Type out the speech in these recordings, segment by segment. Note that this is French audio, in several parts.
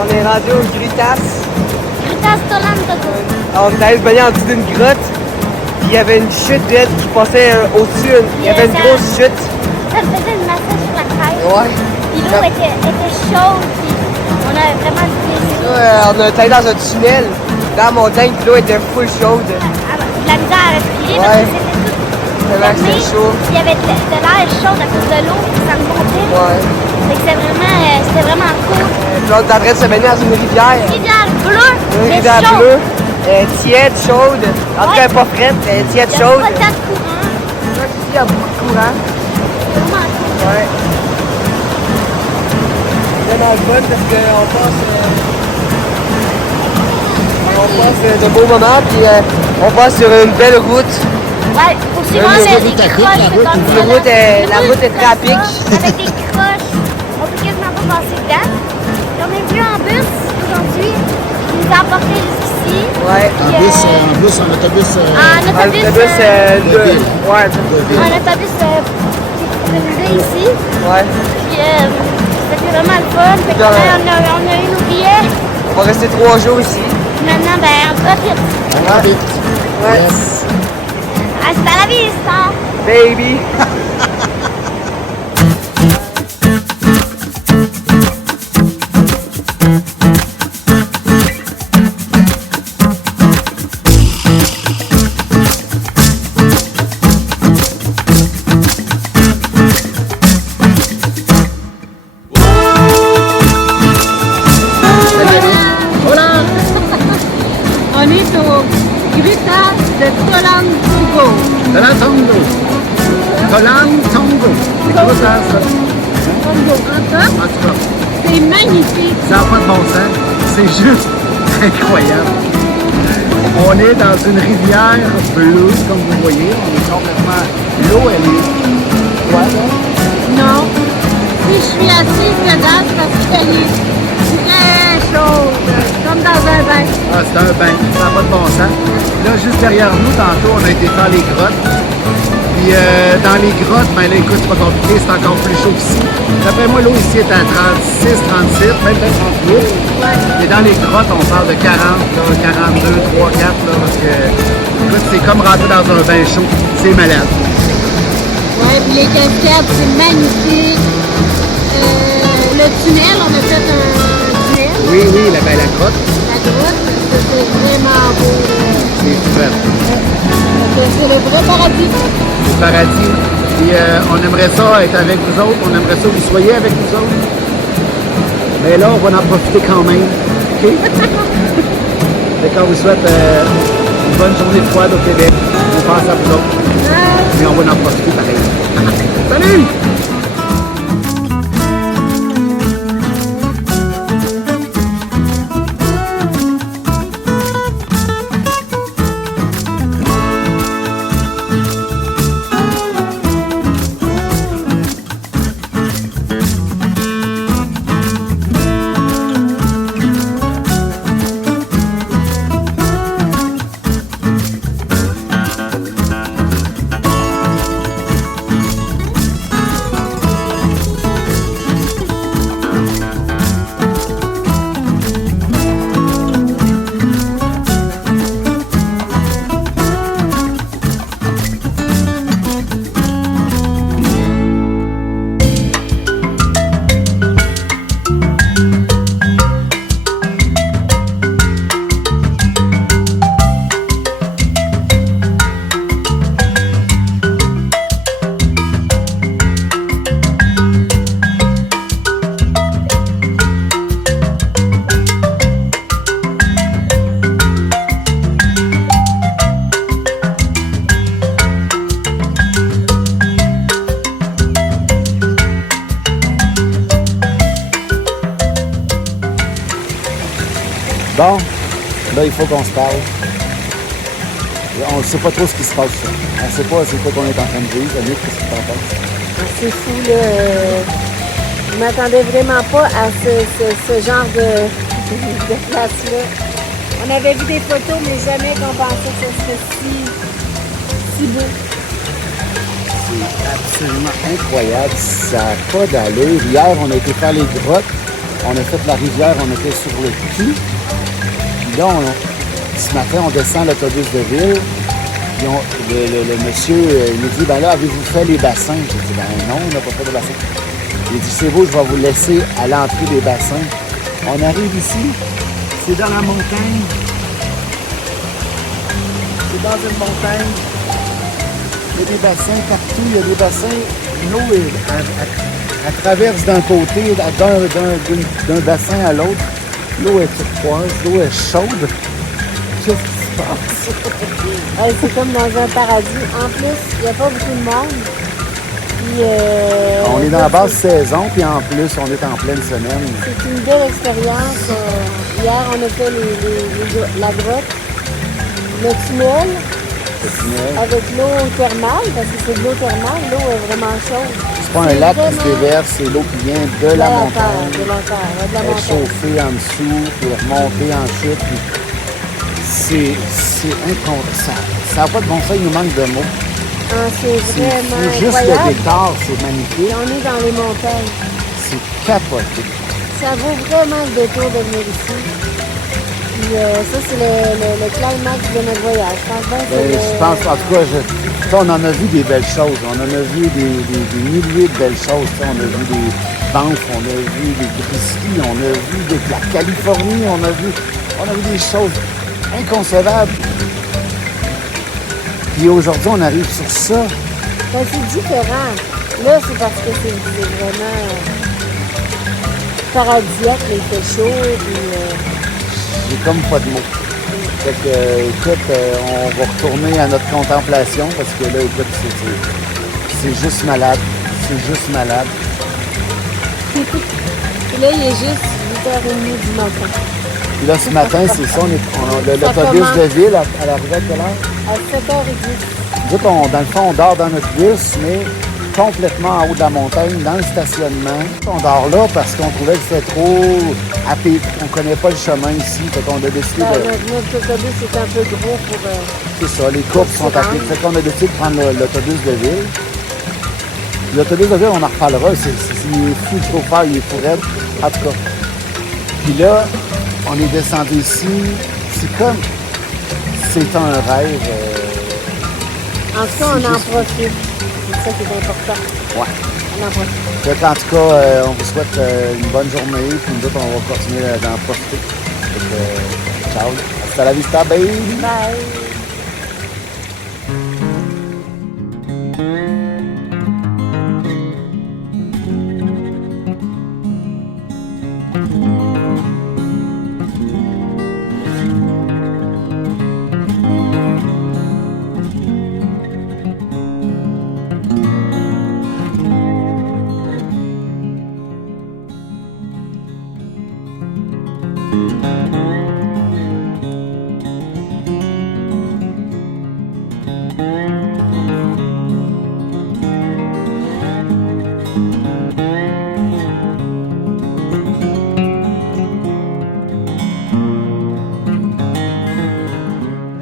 on est rendu au Grutas. Grutas Tolantogo. On est allé se baigner en dessous d'une grotte. Puis il y avait une chute d'eau qui passait au-dessus. Il y avait une grosse chute. Ça me faisait une massage sur la tête. Ouais. Puis l'eau était chaude. Puis on avait vraiment du plaisir. On est allé dans un tunnel dans la montagne. Puis l'eau était full chaude. De la misère à respirer Ouais. parce que c'était tout fermé. C'était chaud. Il y avait de l'air chaud à cause de l'eau. Ça me montait. Ouais. Fait que c'était vraiment cool. Puis on est en train de se baigner dans une rivière. Rivière bleue, Une mais rivière chaude. bleue. Tiède, chaude. En tout cas, pas frette, mais tiède, Il y a chaude. pas tant de courant. Là, ici, il y a beaucoup de courant. C'est vraiment cool. Ouais. C'est vraiment le fun parce qu'on passe de beaux moments, puis on passe sur une belle route. Ouais, pour souvent, Une c'est route des à coupe, croches la route, comme la ça, route là. est- la route est comme très à pic. ça, avec des croches. On peut quasiment pas passer dedans. Puis on est venu en bus aujourd'hui. Il nous a apporté jusqu'ici. Ouais. Puis, En autobus. en L'autobus, autobus, de ville. Ouais, en autobus privé ici. ouais. Puis c'était vraiment le fun. Fait qu'on on a eu nos billets. On va rester 3 jours ici. Maintenant, ben, on profite. On va vite. Ouais. Yes. Hasta la vista! Baby. On est au Grutas de Tolantogo. Tolantongo. Tolantongo. C'est quoi ça? En tout cas, C'est magnifique. ça n'a pas de bon sens. C'est juste incroyable. On est dans une rivière bleue, comme vous voyez. On est complètement... L'eau, elle est froide. Non. Si je suis assise dedans, c'est parce qu'elle est très chaude. Comme dans un bain. Ah, c'est un bain, ça n'a pas de bon sens. Là, juste derrière nous, tantôt, on a été faire les grottes. Puis dans les grottes, ben là, écoute, c'est pas compliqué, c'est encore plus chaud qu'ici. D'après moi, l'eau ici est à 36, 37, même peut-être 38. Et dans les grottes, on parle de 40, là, 42, 3, 4, là, parce que, écoute, c'est comme rentrer dans un bain chaud. C'est malade. Ouais, puis les cascades, c'est magnifique. Le tunnel, on a fait un tunnel. Oui, oui, la grotte, La grotte, c'est vraiment beau. c'est super. C'est le vrai paradis. C'est le paradis. Puis on aimerait ça être avec vous autres, on aimerait ça que vous soyez avec nous autres. Mais là, on va en profiter quand même. OK? Fait qu'on vous souhaite une bonne journée de froide au Québec. On pense à vous autres. Mais on va en profiter pareil. Salut! Bon, là, il faut qu'on se parle. On ne sait pas trop ce qui se passe. On ne sait pas c'est quoi qu'on est en train de vivre. Annick, qu'est-ce que tu en penses? C'est fou, là. Je m'attendais vraiment pas à ce genre de place-là. On avait vu des photos, mais jamais qu'on pensait que ce serait si beau. C'est absolument incroyable. Ça n'a pas d'allure. Hier, on a été faire les grottes. On a fait la rivière, on était sur le cul. Puis là, ce matin, on descend l'autobus de ville. Puis le monsieur il nous dit, ben là, avez-vous fait les bassins? J'ai dit, ben non, on n'a pas fait de bassins. Il dit, c'est beau, je vais vous laisser à l'entrée des bassins. On arrive ici, c'est dans la montagne. C'est dans une montagne. Il y a des bassins partout, il y a des bassins. L'eau elle traverse d'un côté, d'un bassin à l'autre. L'eau est turquoise, l'eau est chaude. Qu'est-ce qui se passe? Ouais, c'est comme dans un paradis. En plus, il n'y a pas beaucoup de monde. Puis, on est dans la basse saison, puis en plus, on est en pleine semaine. c'est une belle expérience. Hier, on a fait la grotte, le tunnel, avec l'eau thermale, parce que c'est de l'eau thermale. L'eau est vraiment chaude. C'est pas un lac qui se déverse, c'est l'eau qui vient de la montagne. De la terre, de la Elle est montagne. chauffée en dessous, puis remontée en chute. Puis c'est incontestable. Ça n'a pas de bon sens, il nous manque de mots. Ah, c'est vraiment Juste le incroyable. décor, c'est Et magnifique. on est dans les montagnes. C'est capoté. Ça vaut vraiment le détour de venir ici. Puis ça, c'est le climax de notre voyage. Je pense bien que Ben, je pense, en tout cas, on en a vu des belles choses. On en a vu des milliers de belles choses. On a vu des banques, on a vu des grizzlies, on a vu la Californie, on a vu des choses inconcevables. Puis aujourd'hui, on arrive sur ça. ben, c'est différent. Là, c'est parce que c'est vraiment paradisiaque, il fait chaud. Puis, J'ai comme pas de mots. Fait que, écoute, on va retourner à notre contemplation parce que là, écoute, c'est juste malade. C'est juste malade. puis là, il est juste 8h30 du matin. Puis là, ce matin, c'est ça, l'autobus commence. de ville, à l'arrivée à quelle heure? À 7h10. Nous autres, dans le fond, on dort dans notre bus, mais complètement en haut de la montagne, dans le stationnement. On dort là parce qu'on trouvait que c'était trop à pied. On ne connaît pas le chemin ici, fait qu'on a décidé Ben, de... notre autobus est un peu gros pour... C'est ça, les courbes sont à pied. Fait qu'on a décidé de prendre l'autobus de ville. L'autobus de ville, on en reparlera. Il est fou de trop faire, il est fou raide. En tout cas. Puis là, on est descendu ici. C'est comme... C'est un rêve. En tout cas, on en profite. C'est ça qui est important. Ouais. On en profite. Fait qu'en tout cas, on vous souhaite une bonne journée. Puis nous autres, on va continuer d'en profiter. Fait que, ciao. Hasta la vista, baby. Bye!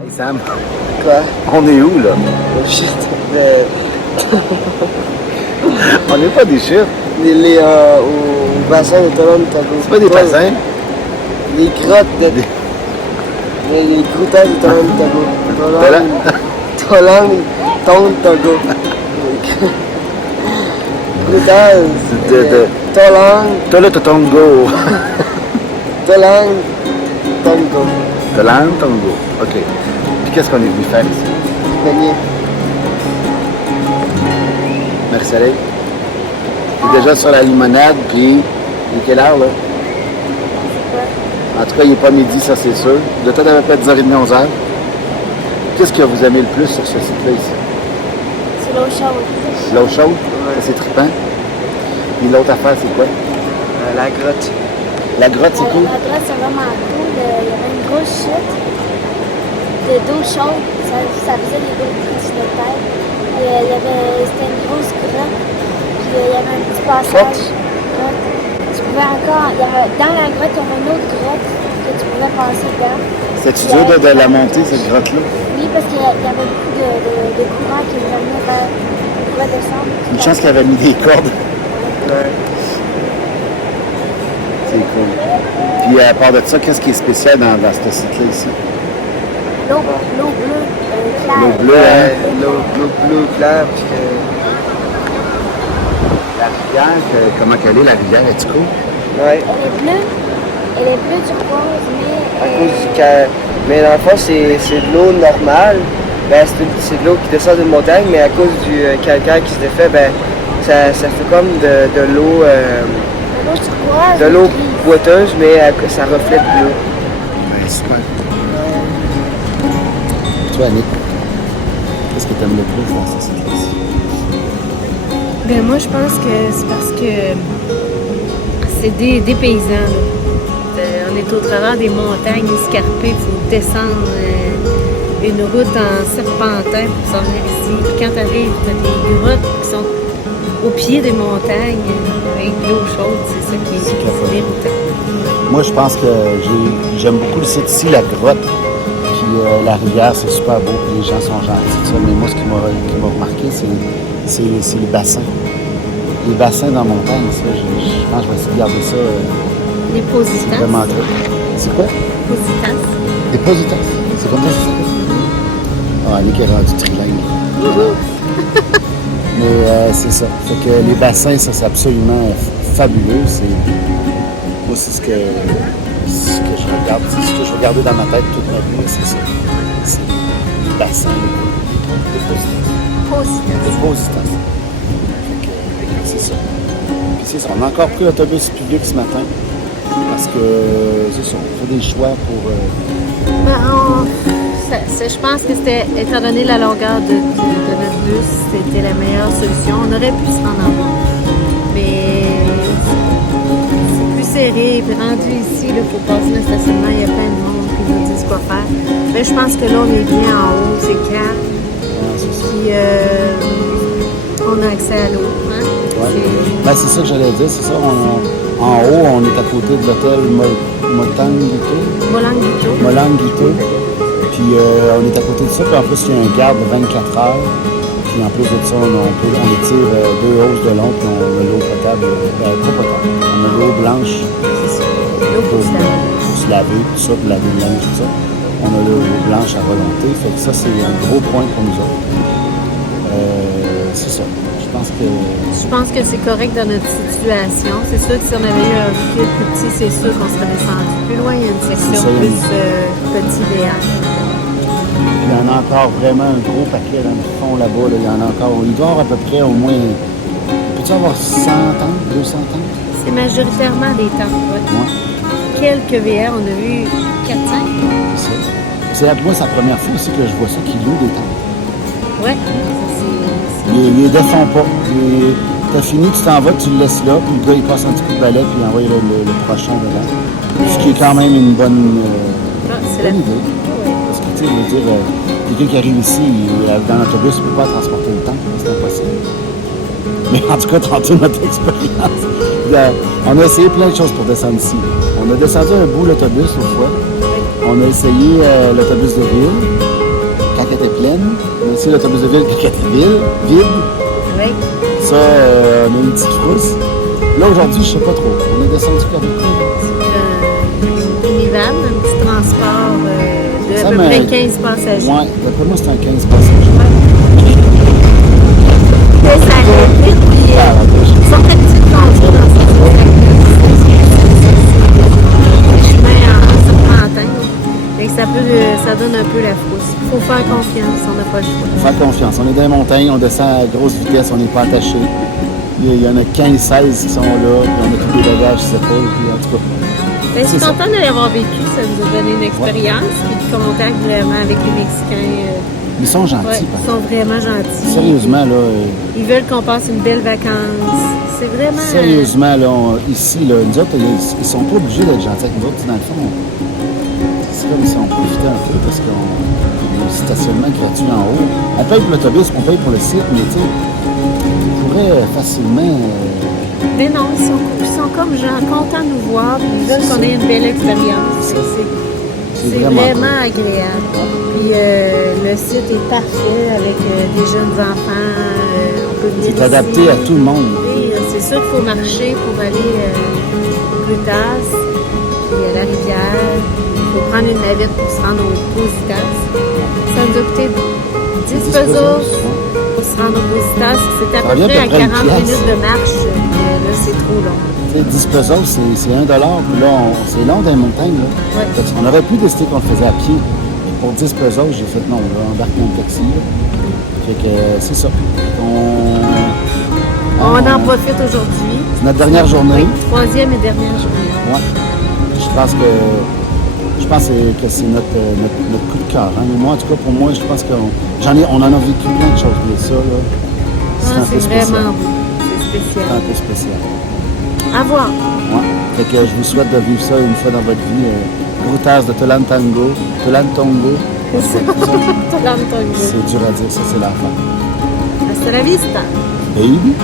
Hey Sam, Quoi? on est où là? Oh shit. On n'est pas des chutes. Au bassin de Toronto. C'est pas des bassins. Les grottes de... Les croûtages de Toronto. Toronto. Croûtages De- Tolotongo. Toronto. Tolantongo. OK. Puis qu'est-ce qu'on est venu faire ici? Beignet. Marie-Soleil? Il est déjà sur la limonade, puis il est quelle heure, là? En tout cas, il n'est pas midi, ça c'est sûr. De peut-être à peu près 10h30, 11h. Qu'est-ce que vous aimez le plus sur ce site-là ici? C'est l'eau chaude. L'eau chaude? Ça, c'est trippant. Puis l'autre affaire, c'est quoi? La grotte. La grotte, c'est cool? La grotte, c'est vraiment cool. Il y avait une grosse chute d'eau chaude. Ça faisait des gros coups sur la tête. C'était une grosse grotte. Puis il y avait un petit passage. Grotte. Tu pouvais encore... dans la grotte, il y avait une autre grotte que tu pouvais passer dedans. C'est-tu dur de la monter, cette grotte-là? Oui, parce qu'il y avait beaucoup de courants qui venaient vers... On pouvait descendre. Une chance qu'il avait mis des cordes. Ouais. C'est cool. Puis à part de ça, qu'est-ce qui est spécial dans ce site-là ici? L'eau bleue, claire. L'eau bleue, hein? L'eau bleue claire. Puis, La rivière, comment qu'elle est, la rivière? Est-tu cool? ouais. Elle est bleue turquoise, mais... À cause du mais dans le fond, c'est de l'eau normale. Ben, c'est de l'eau qui descend d'une montagne, mais à cause du calcaire qui se défait, ben, ça fait comme de l'eau turquoise. de l'eau grise. boiteuse, mais ça reflète bleu. Ouais, super. Toi, Annick, qu'est-ce que tu aimes le plus dans ce site-là? Ben moi, je pense que c'est parce que c'est des paysans. Là. On est au travers des montagnes escarpées. Il faut descendre une route en serpentin pour s'en venir ici. Puis quand tu arrives, tu as des grottes qui sont au pied des montagnes avec de l'eau chaude. C'est ça qui est déroutant. Moi, je pense que j'aime beaucoup le site ici, la grotte. Puis la rivière, c'est super beau. Puis les gens sont gentils, tout ça. Mais moi, ce qui m'a remarqué, c'est les bassins. Les bassins dans la montagne, ça, je pense que je vais essayer de garder ça. Des positas. Vraiment très. C'est quoi? Positas. Des positas. C'est comme ça que ça s'appelle? Ah, Annick est rendu trilingue. Mais c'est ça. Fait que les bassins, ça, c'est absolument fabuleux. Moi, c'est ce que je regarde. C'est ce que je regardais dans ma tête toute ma vie, c'est ça. C'est les bassins. Des positas. Des positas. C'est ça. Puis c'est ça. On a encore pris l'autobus public ce matin. Parce que c'est ça. On fait des choix pour. Je pense que c'était, étant donné la longueur de notre bus, c'était la meilleure solution. On aurait pu se rendre en bas. Mais c'est plus serré. Puis rendu ici, il faut passer le stationnement. Il y a plein de monde qui nous disent quoi faire. Mais je pense que là, on est bien en haut. C'est calme. Puis on a accès à l'eau. Hein? Ouais. Ben, c'est ça que j'allais dire. C'est ça. En haut, on est à côté de l'hôtel Molanguito. Puis on est à côté de ça, puis en plus il y a un garde de 24 heures. Puis en plus de ça, on étire 2 hausses de long, puis on a l'eau potable, pas potable. On a l'eau blanche pour se laver, tout ça, pour laver le linge, tout ça. On a l'eau blanche à volonté, fait que ça c'est un gros point pour nous autres. C'est ça. Je pense que c'est correct dans notre situation. C'est sûr que si on avait eu un véhicule plus petit, c'est sûr qu'on serait descendu plus loin. Il y a une section plus petit idéal. Il y en a encore vraiment un gros paquet dans le fond là-bas. Là. Il y en a encore. Il doit y avoir à peu près au moins. Peux-tu avoir 100 tentes, 200 tentes? C'est majoritairement des tentes. Ouais. Quelques VR, on a vu 4-5. C'est moi, c'est la première fois aussi que je vois ça qui loue des tentes. Oui. Ils les défont pas. T'as fini, tu t'en vas, tu le laisses là, puis le gars il passe un petit coup de balai, puis il envoie le prochain dedans. Ce qui est quand même une bonne idée. Oui. Parce que tu sais, je veux dire, quelqu'un qui arrive ici, dans l'autobus, il ne peut pas transporter le temps, c'est impossible. Mais en tout cas, tantôt notre expérience. On a essayé plein de choses pour descendre ici. On a descendu un bout l'autobus une fois. On a essayé l'autobus de ville. Quand elle était pleine, on a essayé l'autobus de ville quand elle était vide. Oui. Ça, on a une petite frousse. Là, aujourd'hui, je ne sais pas trop. On est descendu comme ça. Une minivan, un petit transport de à peu près 15 passagers. Oui, d'après moi, c'est un 15 passagers. Mais ça allait vite, puis ils sont habitués de conduire dans cette chemin en serpentin. Ça donne un peu la frousse. Il faut faire confiance, on n'a pas le choix. Faire confiance. On est dans les montagnes, on descend à grosse vitesse, on n'est pas attaché. Il y en a 15-16 qui sont là, puis on a tous les bagages sur l'épaule, puis en tout cas. Je suis contente de l'avoir vécu, ça nous a donné une expérience, puis de contact vraiment avec les Mexicains. Ils sont gentils, ils sont vraiment gentils. Sérieusement, là. Ils veulent qu'on passe une belle vacance. C'est vraiment. Sérieusement, là, ici, là, nous autres, ils sont pas obligés d'être gentils avec nous autres. Dans le fond, c'est comme si on profitait un peu parce qu'on a un stationnement gratuit en haut. On paye pour l'autobus, on paye pour le site, mais tu sais, on pourrait facilement. Mais non, ils sont comme gens contents de nous voir, puis ils veulent qu'on ait une belle expérience. C'est vraiment agréable. Puis le site est parfait avec des jeunes enfants. On peut venir c'est adapté à tout le monde. C'est sûr qu'il faut marcher pour aller Grutas, puis à la rivière. Il faut prendre une navette pour se rendre au Positas. Ça nous a coûté 10 pesos pour se rendre au Positas. C'était à peu près à 40 minutes de marche, mais là, c'est trop long. 10 pesos, c'est 1 $. Puis là, c'est long dans les montagnes. Là. Ouais. On aurait pu décider qu'on le faisait à pied. Pour 10 pesos, j'ai fait non, on va embarquer dans le taxi. Là. Fait que c'est ça. On en profite aujourd'hui. C'est notre dernière journée. Oui, troisième et dernière journée. Ouais. Je pense que c'est notre coup de cœur. Hein. Mais moi, en tout cas, pour moi, je pense qu'on en a vécu plein de choses. Mais ça, là, C'est un peu spécial. vraiment beau. C'est spécial. C'est un peu spécial. À voir. Ouais. Fait que je vous souhaite de vivre ça une fois dans votre vie. Grutas de Tolantongo. C'est dur à dire, ça, c'est la fin. Hasta la vista. Baby.